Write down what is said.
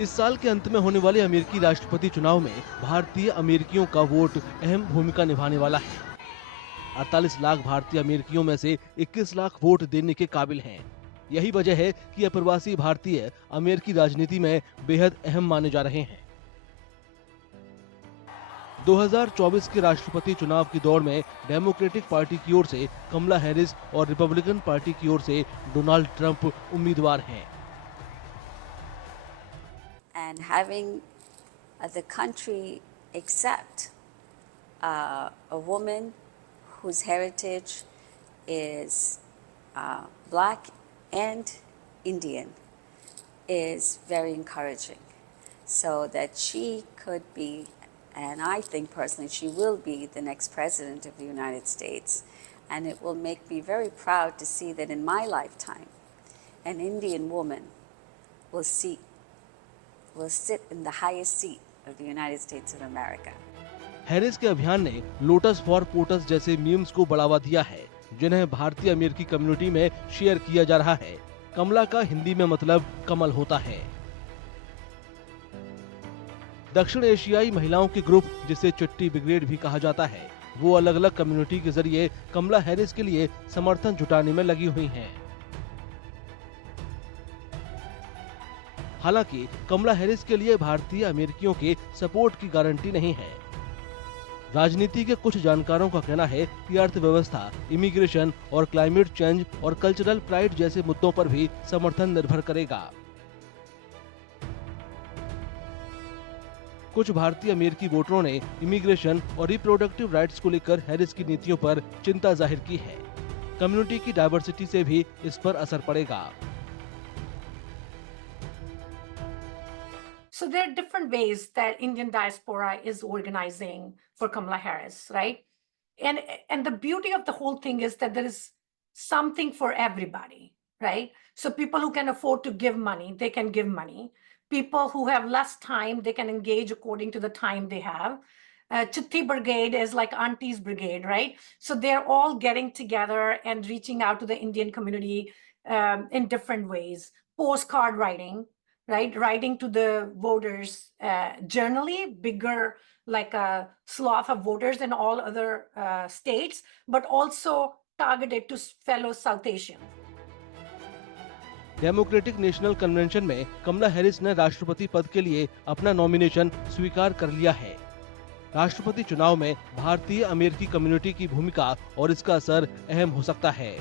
इस साल के अंत में होने वाले अमेरिकी राष्ट्रपति चुनाव में भारतीय अमेरिकियों का वोट अहम भूमिका निभाने वाला है। 48 लाख भारतीय अमेरिकियों में से 21 लाख वोट देने के काबिल हैं। यही वजह है कि अप्रवासी भारतीय अमेरिकी राजनीति में बेहद अहम माने जा रहे हैं। 2024 के राष्ट्रपति चुनाव की दौड़ में डेमोक्रेटिक पार्टी की ओर से कमला हैरिस और रिपब्लिकन पार्टी की ओर से डोनाल्ड ट्रंप उम्मीदवार हैं। And having the country accept a woman whose heritage is black and Indian is very encouraging. So that she could be, and I think personally she will be, the next president of the United States. And it will make me very proud to see that in my lifetime, an Indian woman will sit in the highest seat of the United States of America. Harris के अभियान ने lotus for POTUS जैसे memes को बढ़ावा दिया है, जिन्हें भारतीय अमेरिकी कम्युनिटी में शेयर किया जा रहा है। कमला का हिंदी में मतलब कमल होता है। दक्षिण एशियाई महिलाओं के ग्रुप, जिसे चिट्टी ब्रिगेड भी कहा जाता है, वो अलग अलग कम्युनिटी के जरिए कमला हैरिस के लिए समर्थन जुटाने में लगी हुई हैं। हालांकि कमला हैरिस के लिए भारतीय अमेरिकियों के सपोर्ट की गारंटी नहीं है। राजनीति के कुछ जानकारों का कहना है कि अर्थव्यवस्था, इमिग्रेशन और क्लाइमेट चेंज और कल्चरल प्राइड जैसे मुद्दों पर भी समर्थन निर्भर करेगा। कुछ भारतीय अमेरिकी वोटरों ने इमिग्रेशन और रिप्रोडक्टिव राइट्स को लेकर हैरिस की नीतियों पर चिंता जाहिर की है। कम्युनिटी की डाइवर्सिटी से भी इस पर असर पड़ेगा। So there are different ways that Indian diaspora is organizing for Kamala Harris, right? And the beauty of the whole thing is that there is something for everybody, right? So people who can afford to give money, they can give money. People who have less time, they can engage according to the time they have. Chitti Brigade is like Auntie's Brigade, right? So they're all getting together and reaching out to the Indian community in different ways. Postcard writing, right? Writing to the voters, generally bigger, like a swath of voters in all other states, but also targeted to fellow South Asians. Democratic national convention में कमला Harris ने राष्ट्रपति पद के लिए अपना nomination स्वीकार कर लिया है। राष्ट्रपति चुनाव में भारतीय अमेरिकी कम्युनिटी की भूमिका और इसका असर अहम हो सकता है।